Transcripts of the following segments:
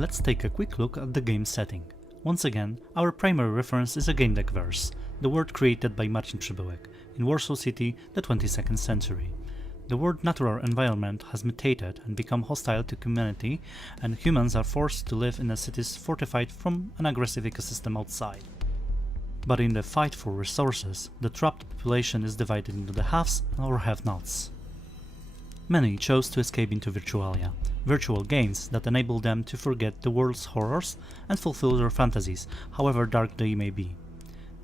Let's take a quick look at the game setting. Once again, our primary reference is a game deck verse, the word created by Marcin Przybyłek in Warsaw City, the 22nd century. The word natural environment has mutated and become hostile to humanity, and humans are forced to live in cities fortified from an aggressive ecosystem outside. But in the fight for resources, the trapped population is divided into the haves or have-nots. Many chose to escape into virtualia, virtual games that enable them to forget the world's horrors and fulfill their fantasies, however dark they may be.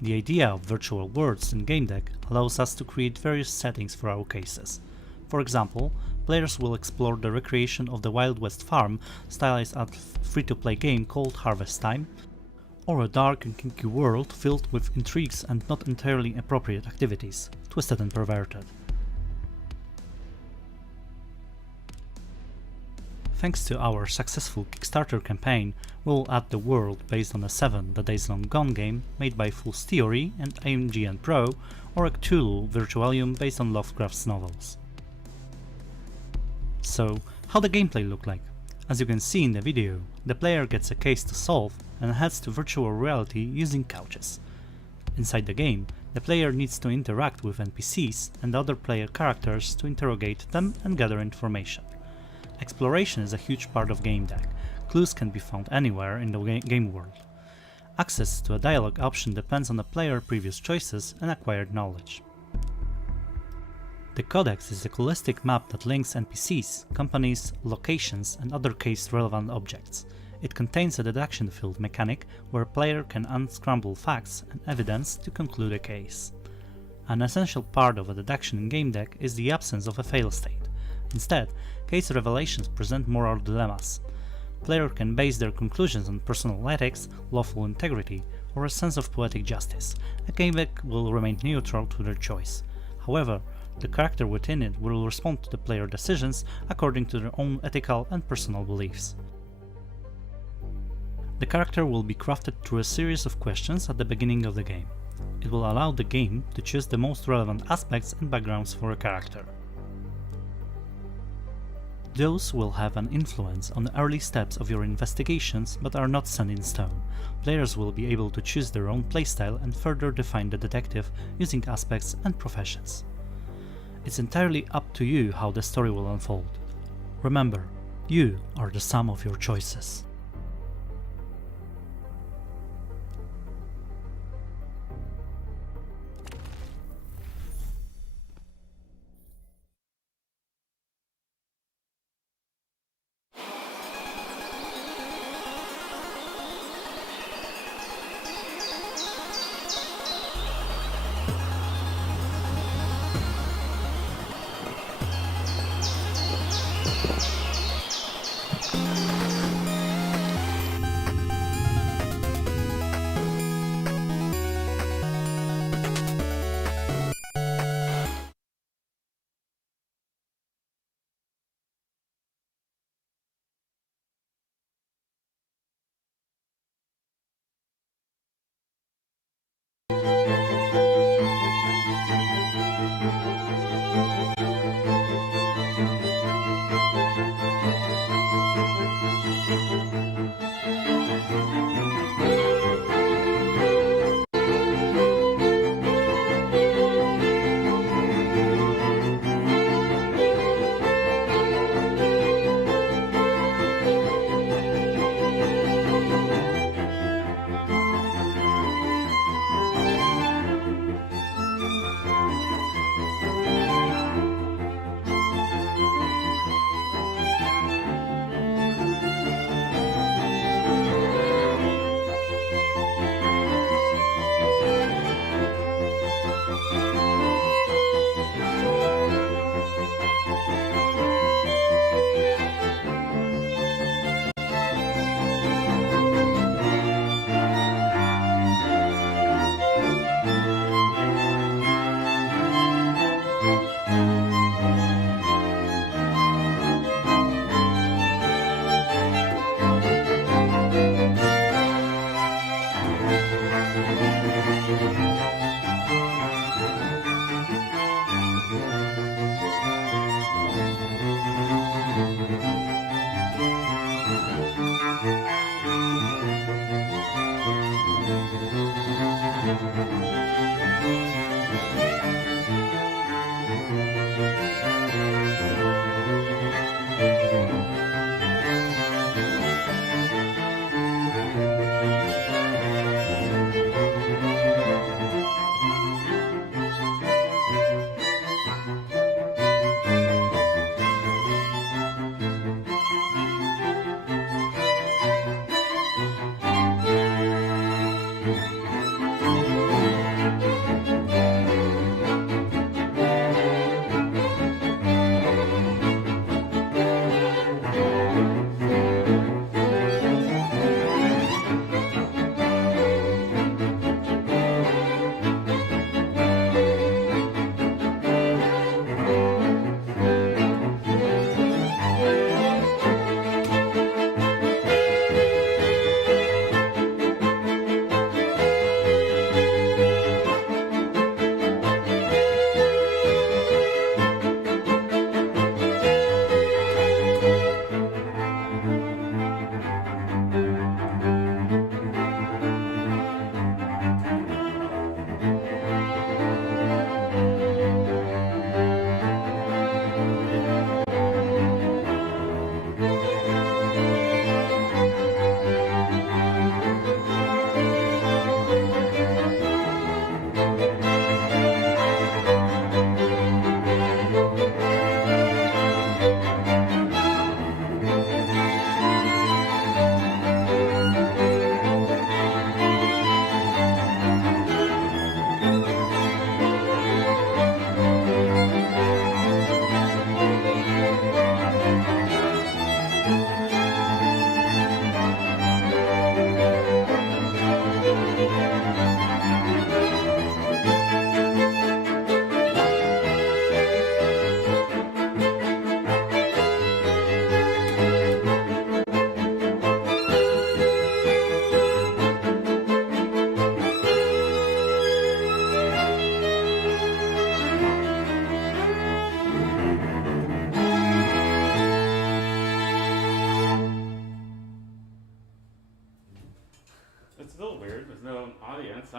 The idea of virtual worlds in game deck allows us to create various settings for our cases. For example, players will explore the recreation of the Wild West farm stylized as a free-to-play game called Harvest Time, or a dark and kinky world filled with intrigues and not entirely appropriate activities, twisted and perverted. Thanks to our successful Kickstarter campaign, we will add the world based on a 7 The Days Long Gone game made by Fool's Theory and AMGN Pro, or a Cthulhu Virtualium based on Lovecraft's novels. So, how the gameplay look like? As you can see in the video, the player gets a case to solve and heads to virtual reality using couches. Inside the game, the player needs to interact with NPCs and other player characters to interrogate them and gather information. Exploration is a huge part of game deck. Clues can be found anywhere in the game world. Access to a dialogue option depends on the player's previous choices and acquired knowledge. The Codex is a holistic map that links NPCs, companies, locations, and other case-relevant objects. It contains a deduction field mechanic where a player can unscramble facts and evidence to conclude a case. An essential part of a deduction in game deck is the absence of a fail state. Instead, case revelations present moral dilemmas. Players can base their conclusions on personal ethics, lawful integrity, or a sense of poetic justice. A game deck will remain neutral to their choice. However, the character within it will respond to the player decisions according to their own ethical and personal beliefs. The character will be crafted through a series of questions at the beginning of the game. It will allow the game to choose the most relevant aspects and backgrounds for a character. Those will have an influence on the early steps of your investigations but are not set in stone. Players will be able to choose their own playstyle and further define the detective using aspects and professions. It's entirely up to you how the story will unfold. Remember, you are the sum of your choices.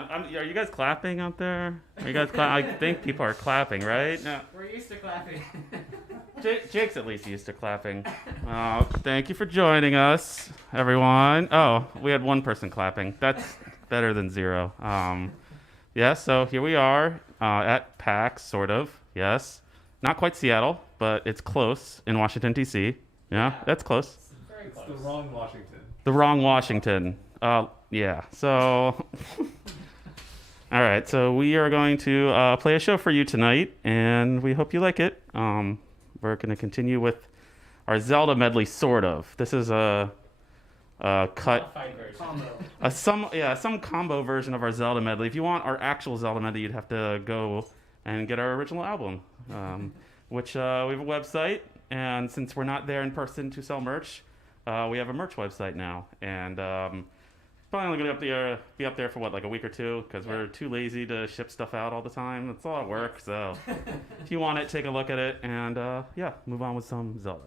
Are you guys clapping out there? Are you guys? I think people are clapping, right? No. We're used to clapping. Jake's at least used to clapping. Oh, thank you for joining us, everyone. Oh, we had one person clapping. That's better than zero. Yeah, so here we are at PAX, sort of. Yes, not quite Seattle, but it's close in Washington D.C. Yeah, that's close. Very close. It's the wrong Washington. The wrong Washington. Yeah. So, all right. So we are going to play a show for you tonight, and we hope you like it. We're going to continue with our Zelda medley, sort of. This is a cut, some combo version of our Zelda medley. If you want our actual Zelda medley, you'd have to go and get our original album, which we have a website. And since we're not there in person to sell merch, we have a merch website now, and probably only going to be up there for like a week or two, because we're too lazy to ship stuff out all the time. It's a lot of work. So if you want it, take a look at it, and move on with some Zelda.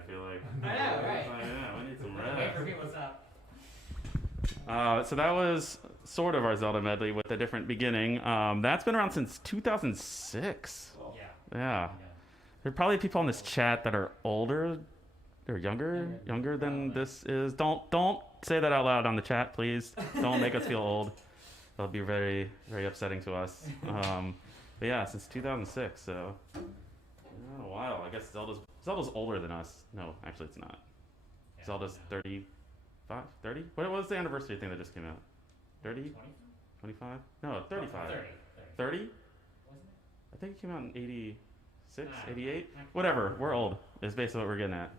I feel like. I know, right? Yeah, we need some Wait rest. for people to stop. So that was sort of our Zelda medley with a different beginning. That's been around since 2006. Cool. Yeah. Yeah. There are probably people in this chat that are older or younger than this is. Don't say that out loud on the chat, please. Don't make us feel old. That'll be very, very upsetting to us. But yeah, since 2006, so a while. I guess Zelda's older than us. No, actually, it's not. Yeah, Zelda's 35, 30. What was the anniversary thing that just came out? 30, 20? 25? No, 35. 30. 30? Wasn't it? I think it came out in 86, Nah. 88. Whatever. We're old. Is basically what we're getting at.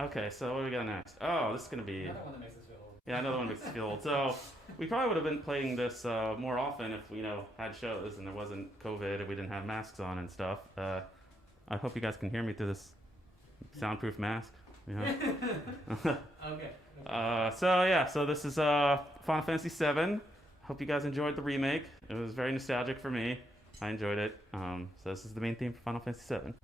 Okay, so what do we got next? Oh, this is gonna be. Another one that makes us feel old. Yeah, another one makes us feel old. So we probably would have been playing this more often if we, had shows and there wasn't COVID and we didn't have masks on and stuff. I hope you guys can hear me through this soundproof mask. Okay. So this is Final Fantasy VII. Hope you guys enjoyed the remake. It was very nostalgic for me. I enjoyed it. So this is the main theme for Final Fantasy VII.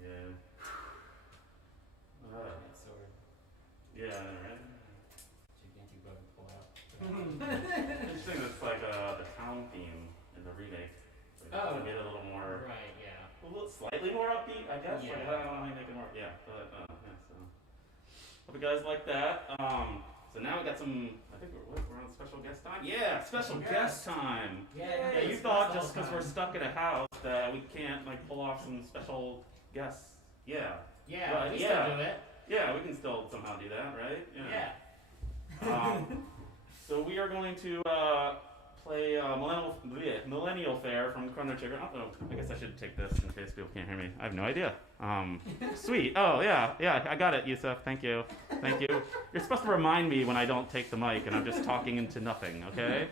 Yeah. That sword. Yeah, right? Gigantic bow to pull out. Interesting that's like the town theme in the remake. Oh. To get a little more, Right, yeah. a little slightly more upbeat, I guess. Yeah. Like, I don't know, make it more, yeah. But, yeah, so. Hope you guys like that. So now we got some, I think we're on special guest time? Yeah, special guest time. Yeah, Yeah, you thought just because we're stuck in a house that we can't like pull off some special guests. Yeah. Yeah, Right, we yeah. still do it. Yeah, we can still somehow do that, right? Yeah. So we are going to play Millennial Fair from Chrono Trigger. Oh, I guess I should take this in case people can't hear me. I have no idea. Sweet. Oh, yeah, I got it, Yusuf. Thank you. You're supposed to remind me when I don't take the mic and I'm just talking into nothing, okay?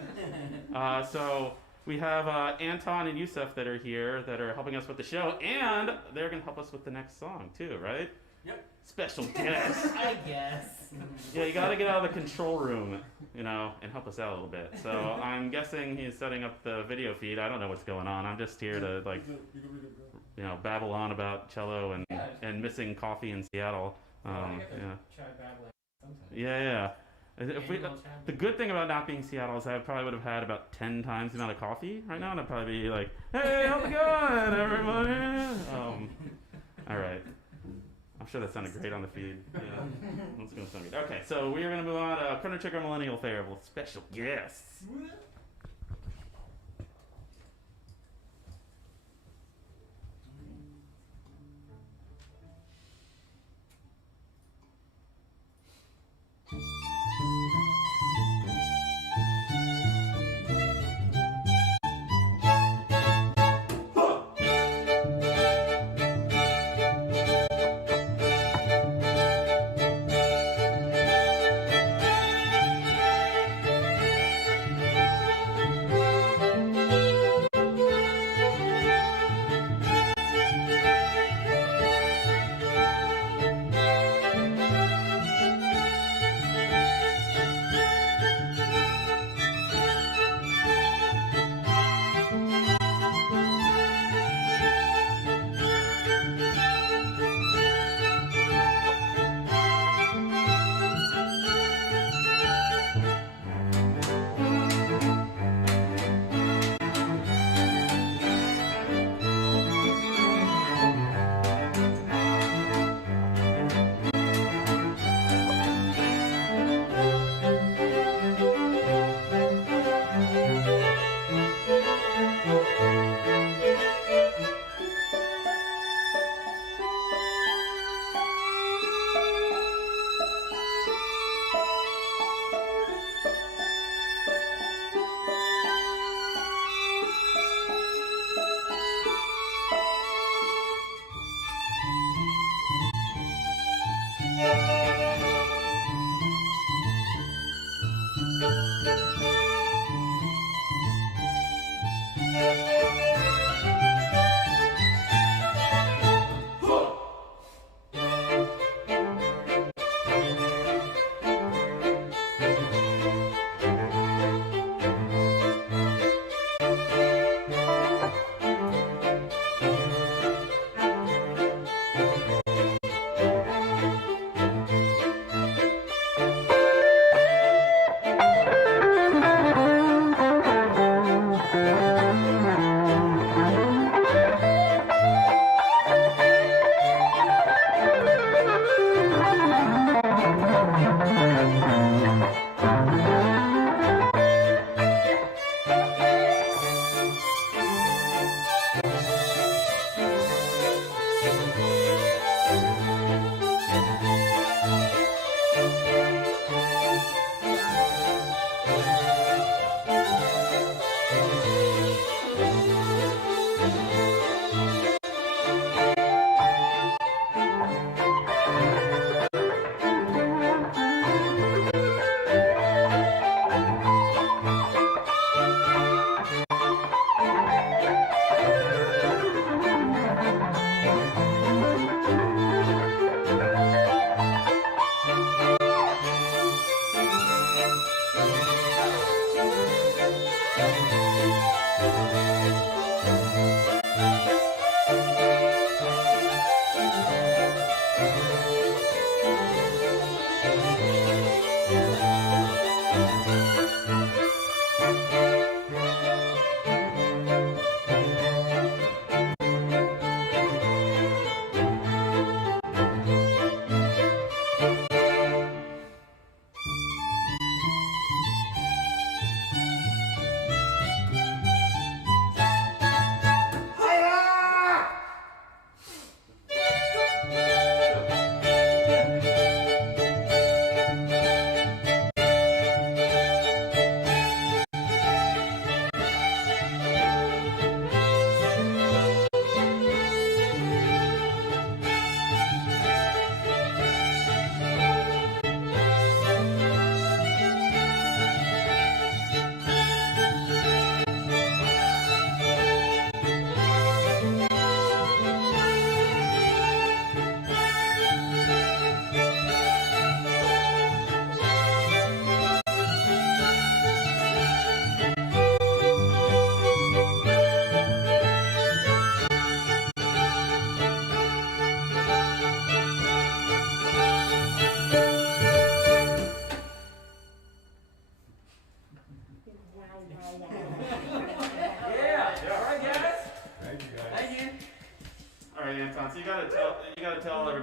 So we have Anton and Yusuf that are here that are helping us with the show, and they're going to help us with the next song, too, right? Yep. Special guest. I guess. Yeah, you gotta get out of the control room, you know, and help us out a little bit. So I'm guessing he's setting up the video feed. I don't know what's going on. I'm just here to like, you know, babble on about cello and missing coffee in Seattle. I Yeah, get to try babbling sometimes. yeah. If we, Annual chat. the good thing about not being Seattle is I probably would have had about 10 times the amount of coffee right now, and I'd probably be like, "Hey, how's it going, everybody?" All right. I'm sure that sounded great on the feed. Yeah, that's gonna sound good. Okay, so we are gonna move on to Chrono Trigger Millennial Fair with special guests.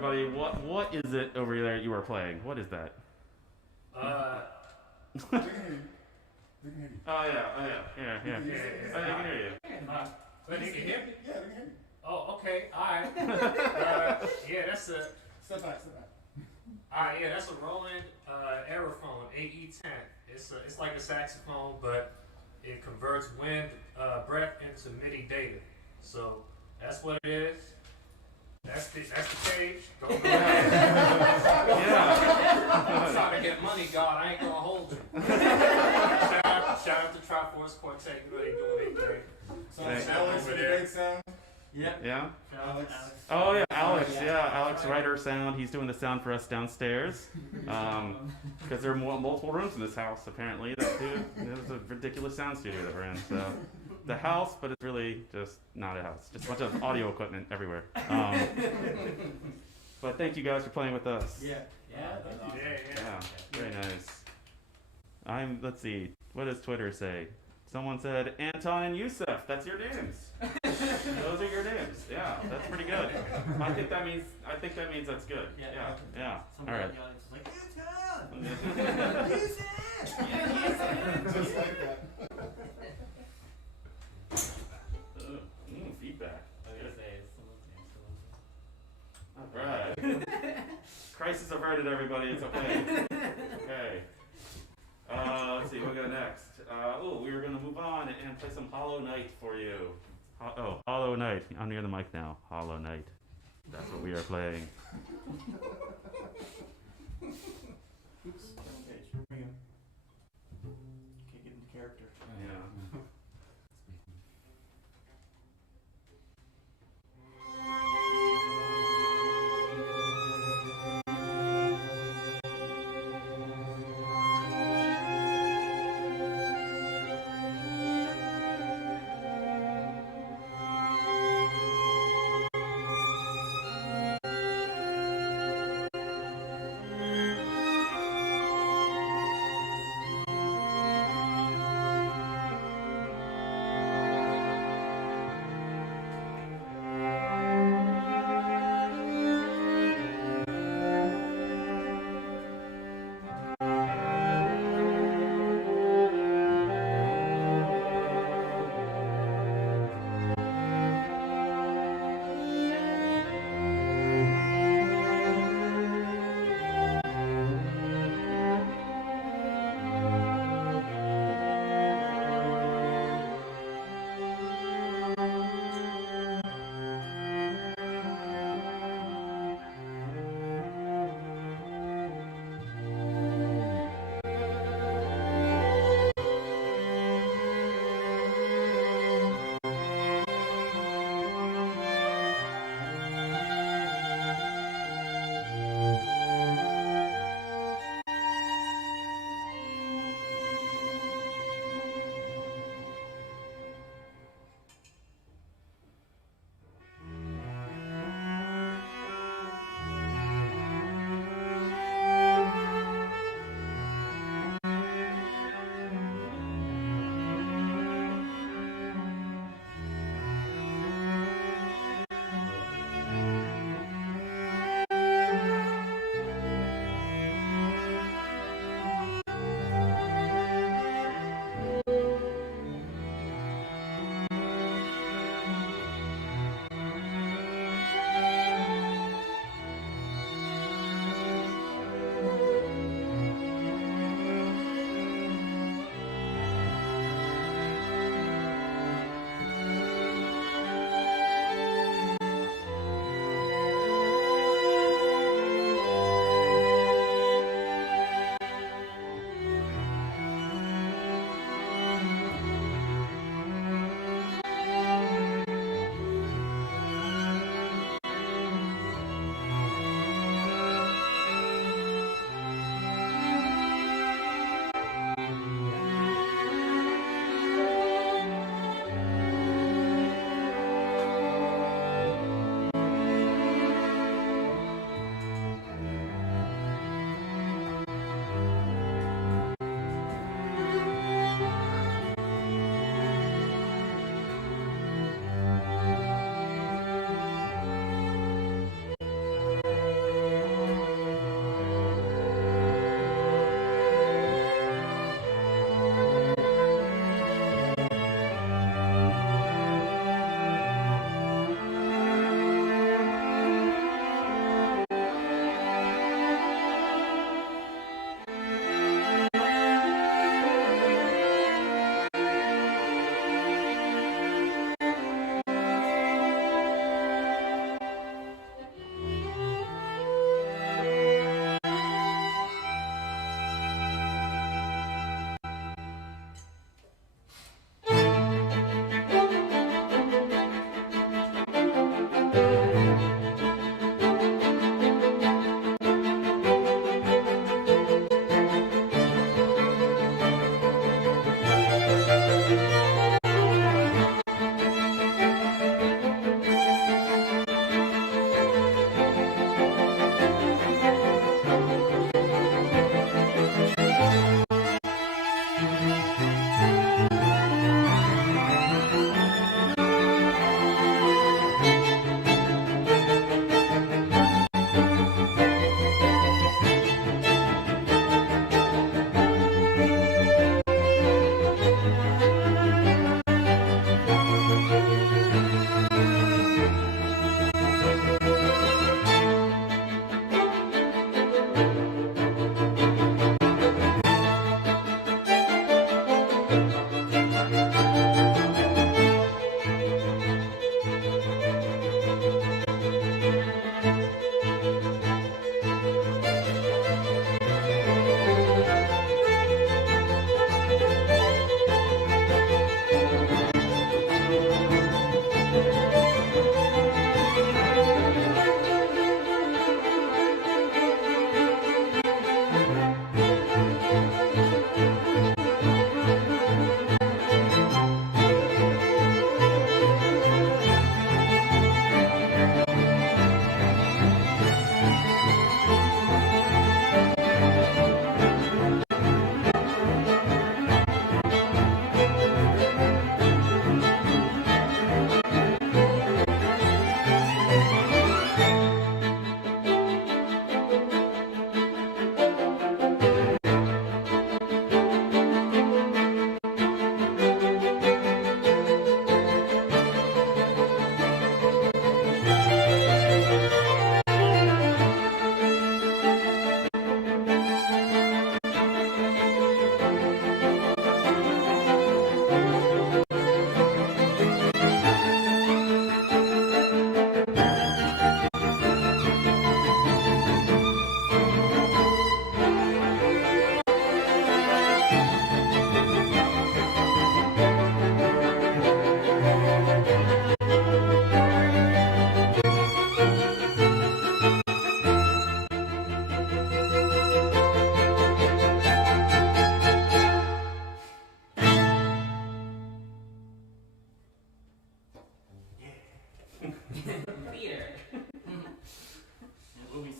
everybody, what is it over there you are playing? What is that? They can hear you. They can hear you. Oh yeah. Here. Oh, they can hear you. But you can hear me? Yeah, they can hear you. Oh, okay. All right. Yeah, that's a. Step back. All right, yeah, that's a Roland Aerophone AE10. It's like a saxophone, but it converts wind, breath into MIDI data. So that's what it is. That's the cage. Don't go ahead. Yeah. I'm trying to get money, God. I ain't gonna hold you. Shout out to Triforce Quartet. You know they doing their thing. So Alex with a great sound. Yeah. Alex. Oh yeah, Alex. Yeah, Alex Ryder Sound. He's doing the sound for us downstairs. Because there are multiple rooms in this house apparently. There's a ridiculous sound studio that we're in. So the house, but it's really just not a house. Just a bunch of audio equipment everywhere. But thank you guys for playing with us. Yeah. Yeah. Very nice. Let's see. What does Twitter say? Someone said Anton and Yusuf. That's your names. Those are your names. Yeah, that's pretty good. I think that means that's good. Yeah. All right. Like, Anton! Use it! Just like that. Feedback. I was gonna say someone's All name. right. Crisis averted, everybody. It's okay. Okay. Let's see. What we got next? We were gonna move on and play some Hollow Knight for you. Hollow Knight. I'm near the mic now. Hollow Knight. That's what we are playing. Oops, wrong page. Bring him. Can't get into character. Yeah.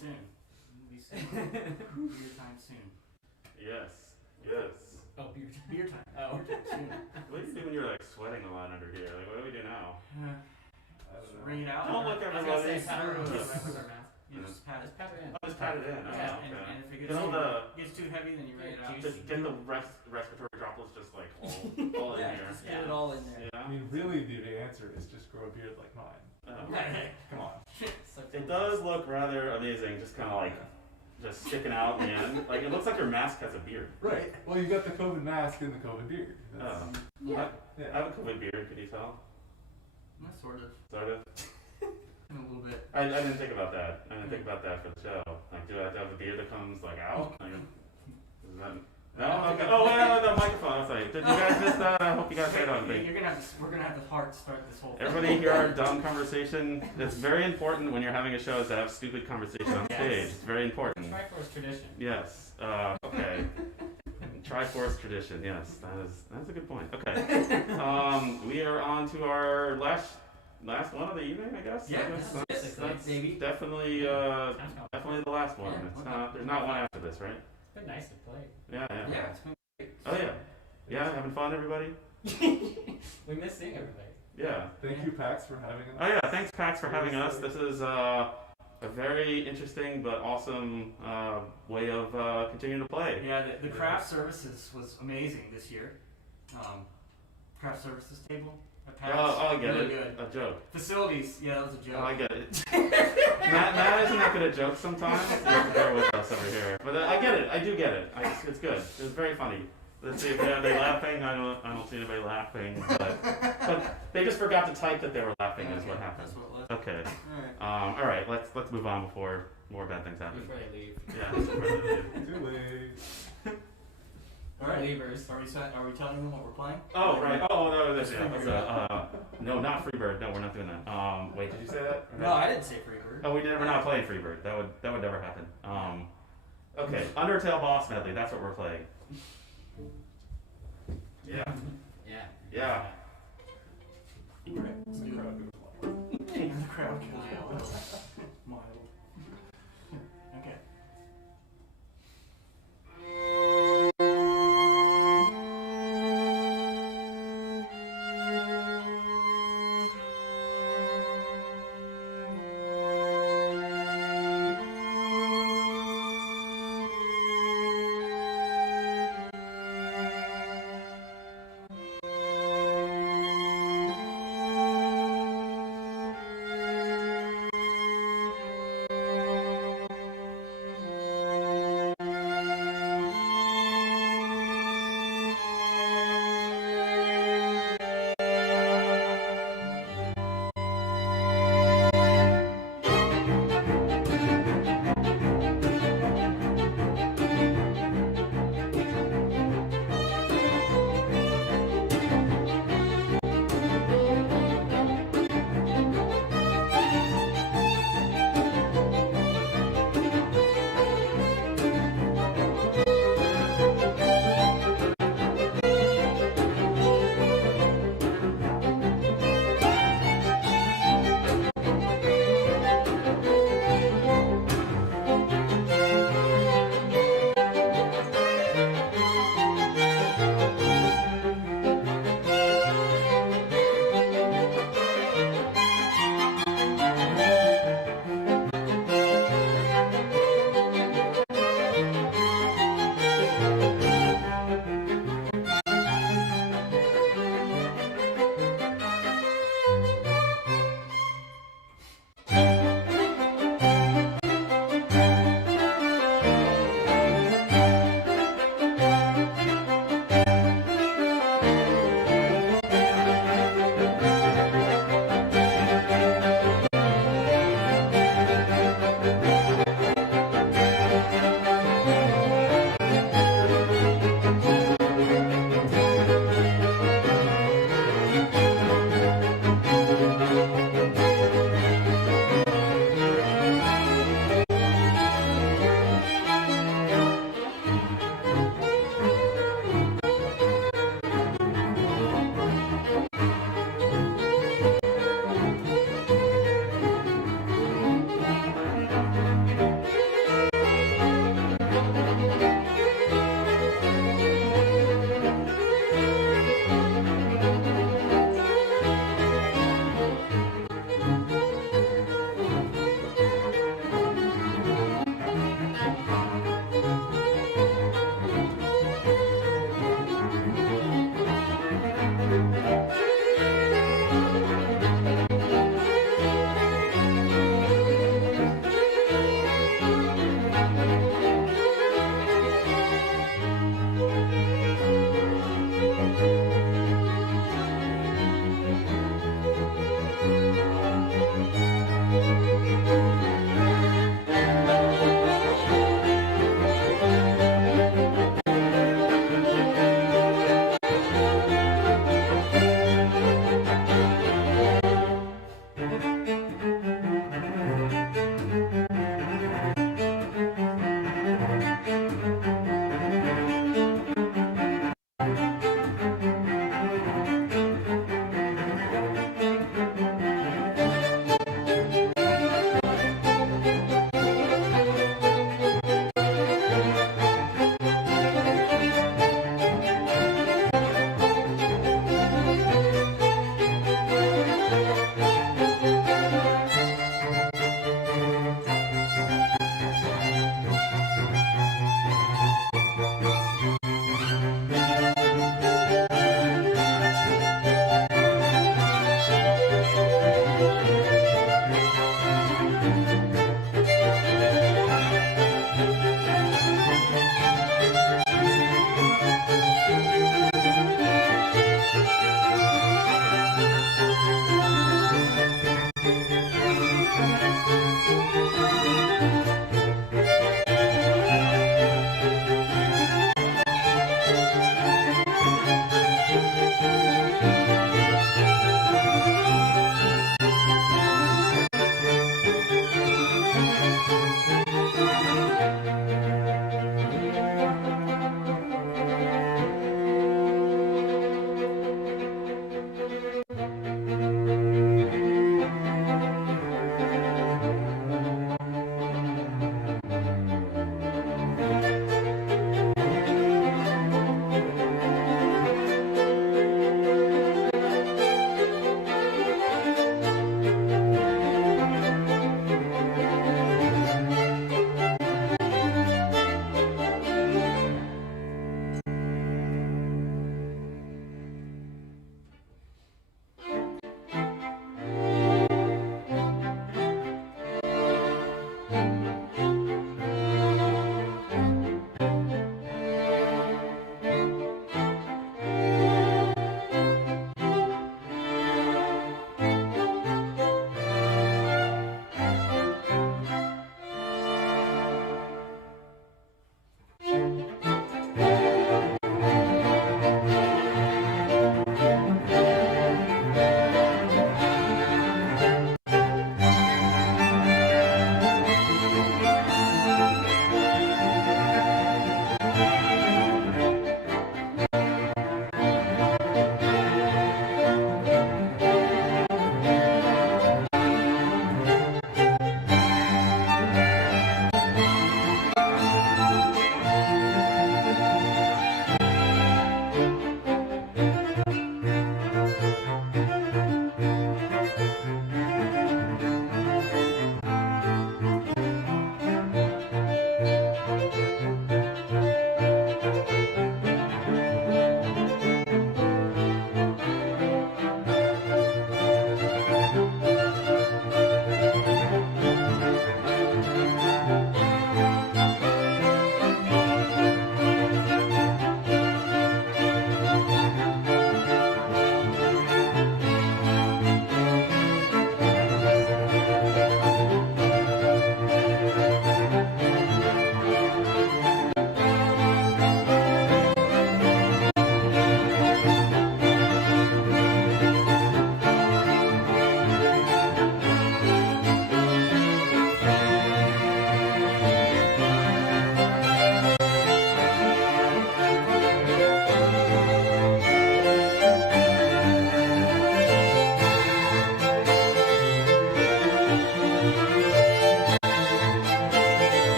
soon. It'll be soon. Beer time soon. Yes. Yes. Oh, beer time. Beer time. Oh, beer time soon. What do you do when you're like sweating a lot under here? Like, what do we do now? Just wring it out. Don't look, I was gonna say, everybody. pat our Yeah. with our mouth. You just pat it. Just pat it in. Oh, just pat it in. Oh, Yeah, okay. And if it Get all gets too heavy, then you wring it out. Juice. Just get the respiratory droplets just like all in here. Just get it all in there. Yeah. I mean, really, the answer is just grow a beard like mine. Right. Come on. So It does look rather amazing, just kind of like just sticking out in the end. Like it looks like your mask has a beard. Right. Well, you got the COVID mask and the COVID beard. That's, I yeah. have a COVID beard. Can you tell? Sort of. Sort of. A little bit. I didn't think about that. I didn't think about that for the show. Like, do I have to have a beard that comes like out? Like, is that? No. Okay. Oh, wait, the microphone. I'm sorry. Did you guys just? I hope you guys heard on me. We're gonna have to hard start this whole thing. Everybody hear our dumb conversation? It's very important when you're having a show is to have stupid conversation on stage. It's very important. Triforce tradition. Yes. Okay. Triforce tradition. Yes, that's a good point. Okay. We are on to our last one of the evening, I guess. Yeah, That's baby. definitely definitely the last one. Yeah, It's okay. not. There's not one after this, right? It's been nice to play. Yeah. Yeah, it's been great. Oh yeah. Yeah, having fun, everybody. We miss seeing everybody. Yeah. Thank you, Pax, for having us. Oh yeah. Thanks, Pax, for having us. This is a very interesting but awesome way of continuing to play. Yeah, the craft services was amazing this year. Craft services table at PAX. Oh, I get really it. Good. A joke. Facilities, yeah, that was a joke. Oh, I get it. Matt isn't that good at jokes sometimes. You have to bear with us over here. But I get it. I do get it. It's good. It was very funny. Let's see if they're laughing. I don't see anybody laughing. But they just forgot to type that they were laughing. Is what happened. That's what it was. Okay. Alright. All right. Let's move on before more bad things happen. Before they leave. Yeah. before they leave. Too late. Alright. Leavers. Are we telling them what we're playing? Oh right. Oh no, that's no, not Freebird. No, we're not doing that. Wait, did you say that? No, I didn't say Freebird. Oh, we're not playing Freebird. That would never happen. Okay, Undertale boss medley. That's what we're playing. Yeah. Yeah. Yeah. Alright, let's do it. The crowd goes mild. Okay.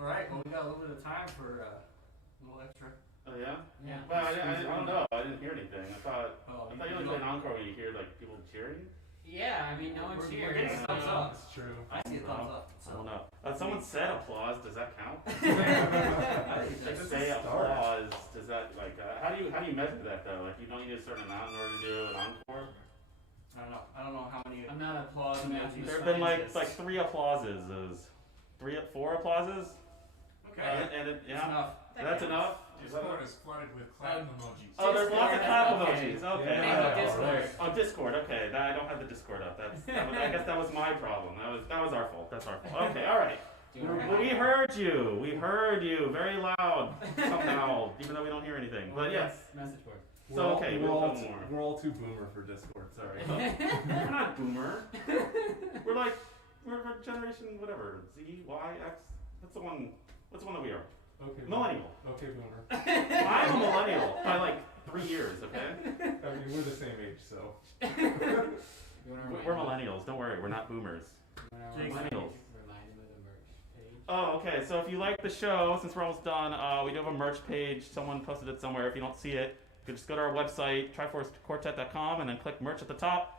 All right. Well, we got a little bit of time for a little extra. Oh yeah. Yeah. Well, I don't know. I didn't hear anything. I thought Oh, you only play an encore when you hear like people cheering. Yeah, I mean, no one We're cheers. getting a thumbs up. That's true. I see a thumbs up. I don't know. Someone said applause. Does that count? Like That's say a start. applause. Does that like how do you measure that though? Like you don't need a certain amount in order to do an encore. I don't know. I don't know how many. I'm not applauding Yeah, Matthew. There have been like 3 applauses. 4 applauses. Okay. And it, That's yeah. enough. That's enough. Discord is flooded with clap emojis. Oh, there's lots of clap Okay. emojis. Okay. Yeah. Maybe Discord. alright. Oh, Discord. Okay, I don't have the Discord up. I guess that was my problem. That was our fault. That's our fault. Okay, all right. Do you wanna We heard you. We heard you very loud somehow, even though we don't hear anything. But yes. Message board. So okay, we're we'll all put more. we're all too boomer for Discord. Sorry. We're not boomer. We're like we're generation whatever. Z, Y, X. What's the one that we are? Okay. Millennial. Okay, boomer. I'm a millennial by like 3 years. Okay. I mean, we're the same age, so. You wanna remind We're them? millennials. Don't worry. We're not boomers. You wanna Jake's remind millennials. remind them of the merch page? Oh, okay. So if you like the show, since we're almost done, we do have a merch page. Someone posted it somewhere. If you don't see it, you can just go to our website, triforcequartet.com, and then click merch at the top.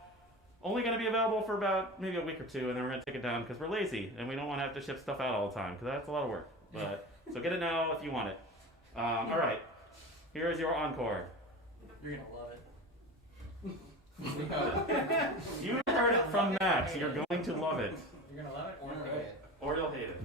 Only going to be available for about maybe a week or 2, and then we're going to take it down because we're lazy and we don't want to have to ship stuff out all the time because that's a lot of work. But so get it now if you want it. All right. Here is your encore. You're gonna love it. You heard it from Max. You're going to love it, You're gonna love it or Alright. hate it. or you'll hate it.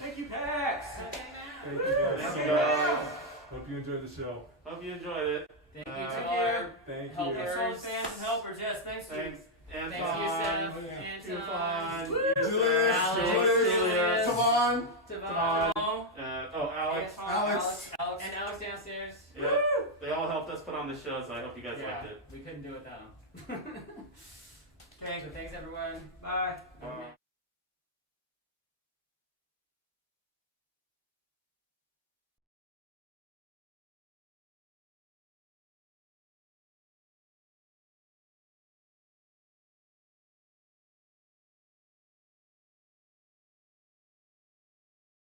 Thank you, Pax. Thank you guys Thank so you much. guys. Hope you enjoyed the show. Hope you enjoyed it. Thank Uh, you to Thank our you. Thank you. helpers. Helpers, fans, and helpers. Yes, thanks. Thanks, Thanks Anton, to yourself, Tufan, Anton, Julius, Alex, Julius, Devon. Devon. Alex. Alex. And Alex downstairs. Yeah, they all helped us put on the show, so I hope you guys Yeah, liked it. we couldn't do it without them. Okay. So thanks everyone. Bye. Bye.